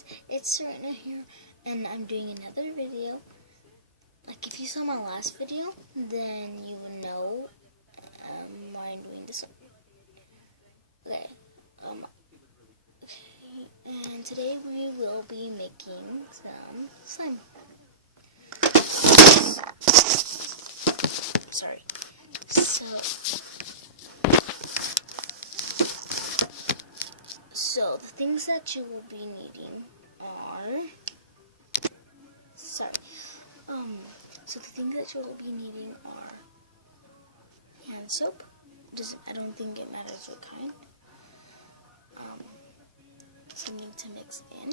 guys, it's Serena here, and I'm doing another video. Like, if you saw my last video, then you would know why I'm doing this one. Okay, and today we will be making some slime. Sorry. So the things that you will be needing are, so the things that you will be needing are hand soap. I don't think it matters what kind. Something to mix in,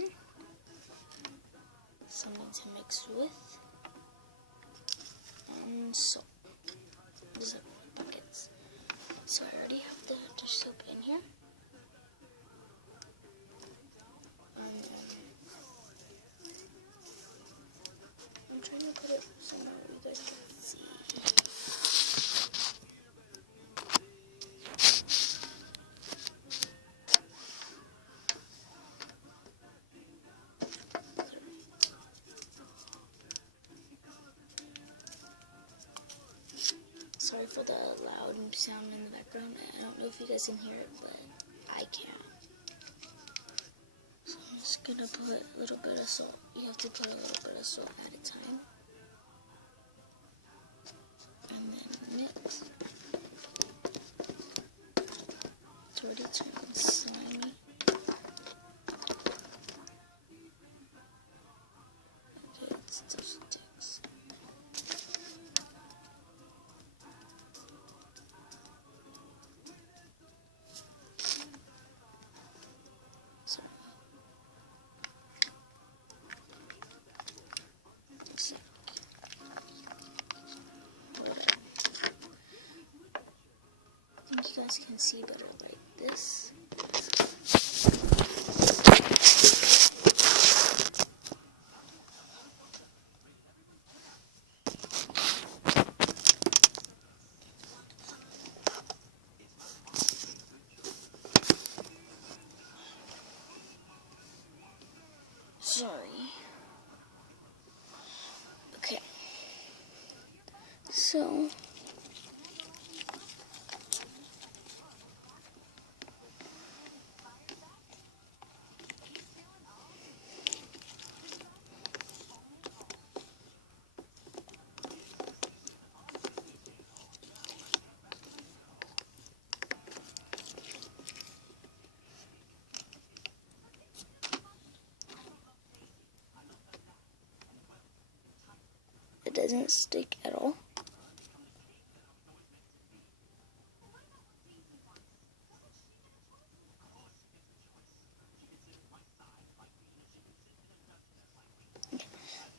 something to mix with, and soap. These are buckets. So I already have the dish soap in here. I'm trying to put it somewhere where you guys can see. Sorry for the loud sound in the background. I don't know if you guys can hear it, but I can. So I'm just gonna put a little bit of salt. You have to put a little bit of salt at a time. And then mix. It's already turned slimy. Okay, it still sticks. I think you guys can see better like this. Sorry. Okay. So it doesn't stick at all.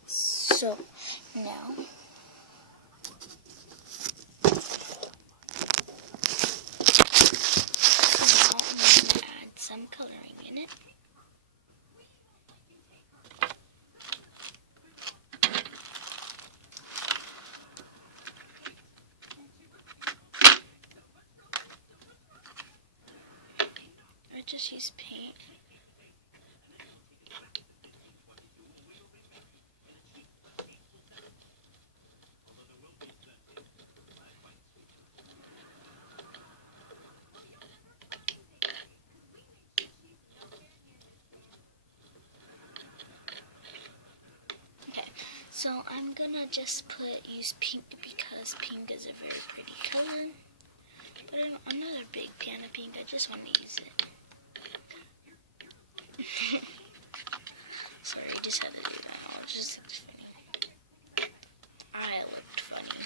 So now I'm going to add some coloring in it. I just use paint. So I'm gonna just use pink because pink is a very pretty color. But I'm not a big fan of pink, I just want to use it. Sorry, I just had to do that. I was just funny. I looked funny.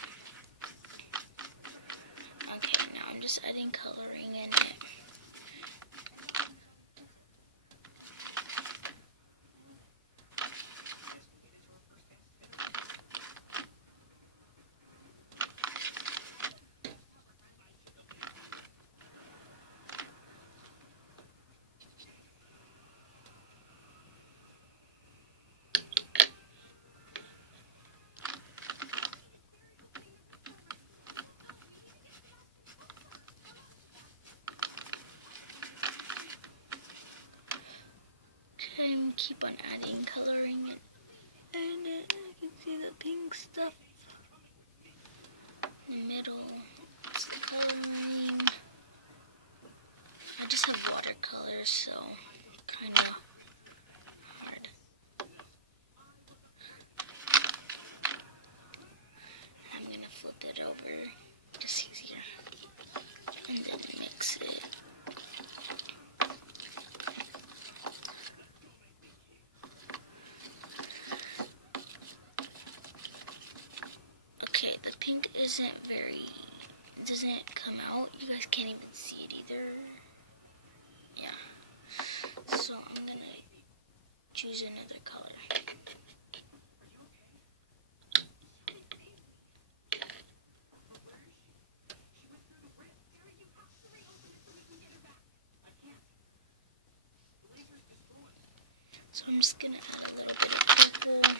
Okay, now I'm just adding coloring in it. keep on adding coloring it. And I can see the pink stuff in the middle. It's the coloring. I just have watercolors, so kind of hard. I'm gonna flip it over, just easier, and then mix it. Okay, the pink doesn't come out. You guys can't even see it either. Yeah. So I'm gonna choose another color. So I'm just gonna add a little bit of purple.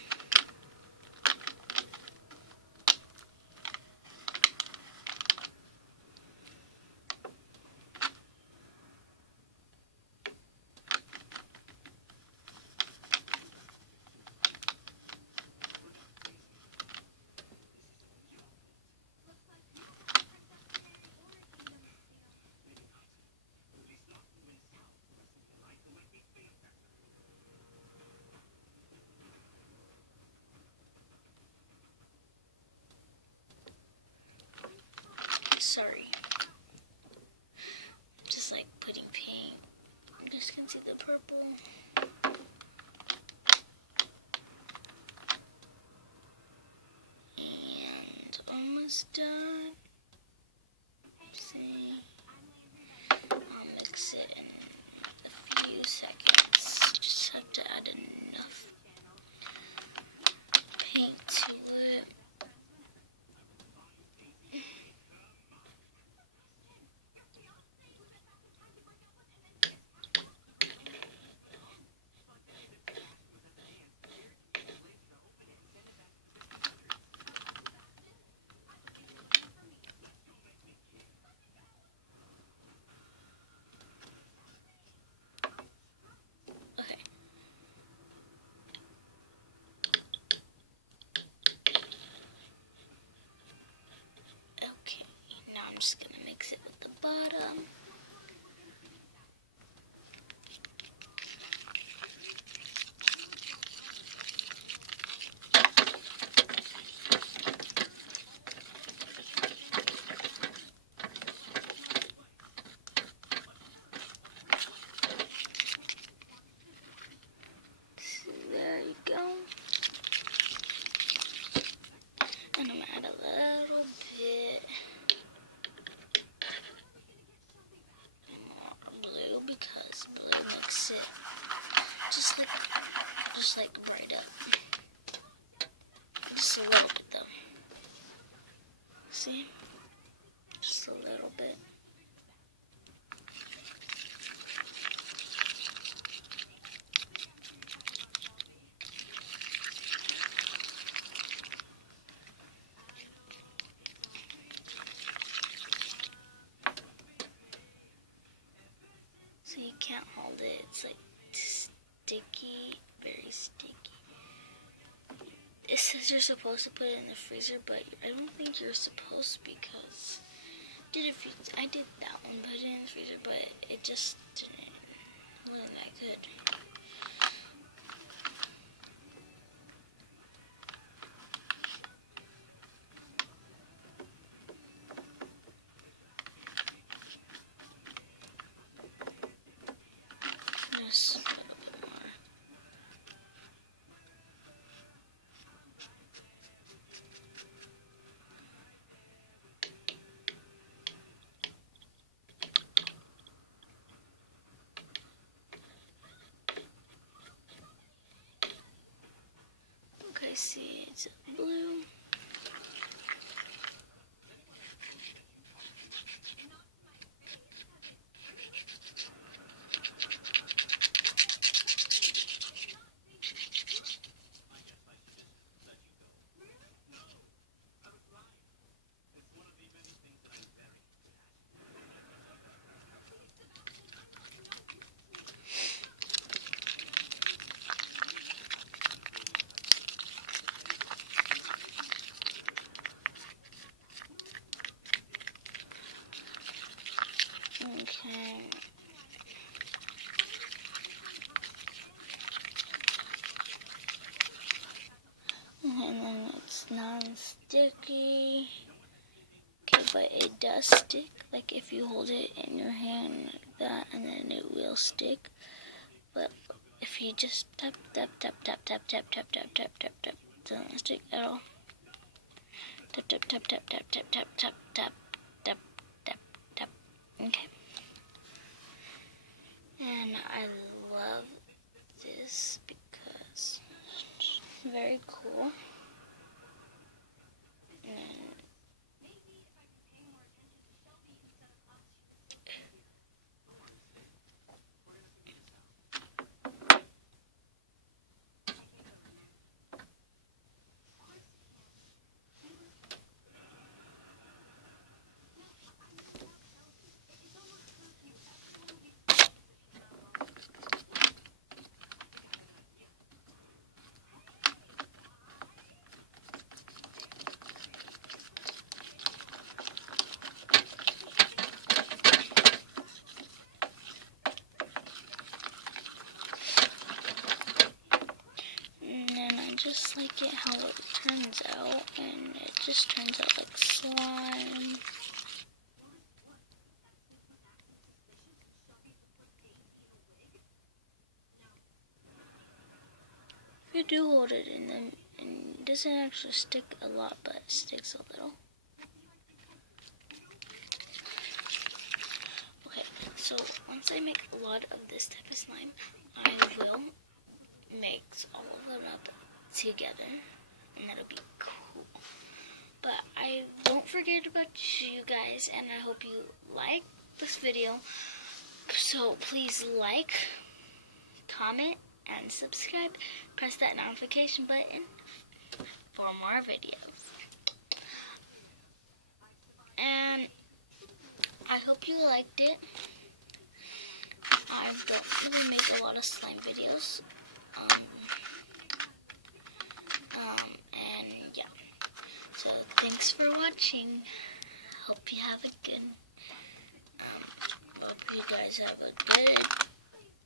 Sorry. Just like putting paint. You guys can see the purple. And almost done. See, I'll mix it in a few seconds. Just have to add enough paint to it. Okay, now I'm just gonna mix it with the bottom. There you go. And I'm gonna add a little bit more blue because blue makes it just like bright up. Just a little bit though. See? Just a little bit. So you can't hold it. It's like sticky, very sticky. It says you're supposed to put it in the freezer, but I don't think you're supposed to because I did that one, put it in the freezer, but it just wasn't that good. Just a little bit more. Okay, see, it's blue. sticky. Okay, but it does stick. Like if you hold it in your hand like that, and then it will stick. But if you just tap, tap, tap, tap, tap, tap, tap, tap, tap, tap, tap, it doesn't stick at all. Tap, tap, tap, tap, tap, tap, tap, tap, tap, tap, tap, tap. Okay. And I love this because it's very cool. And then I just like it how it turns out, and it just turns out like slime. If you do hold it in them, and it doesn't actually stick a lot, but it sticks a little. Okay, so once I make a lot of this type of slime, I will mix all of them up together, and that'll be cool. But I won't forget about you guys, and I hope you like this video. So please like, comment, and subscribe. Press that notification button for more videos. And I hope you liked it. I don't really make a lot of slime videos. And yeah. So thanks for watching. Hope you have a good. Hope you guys have a good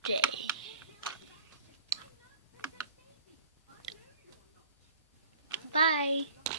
day. Bye.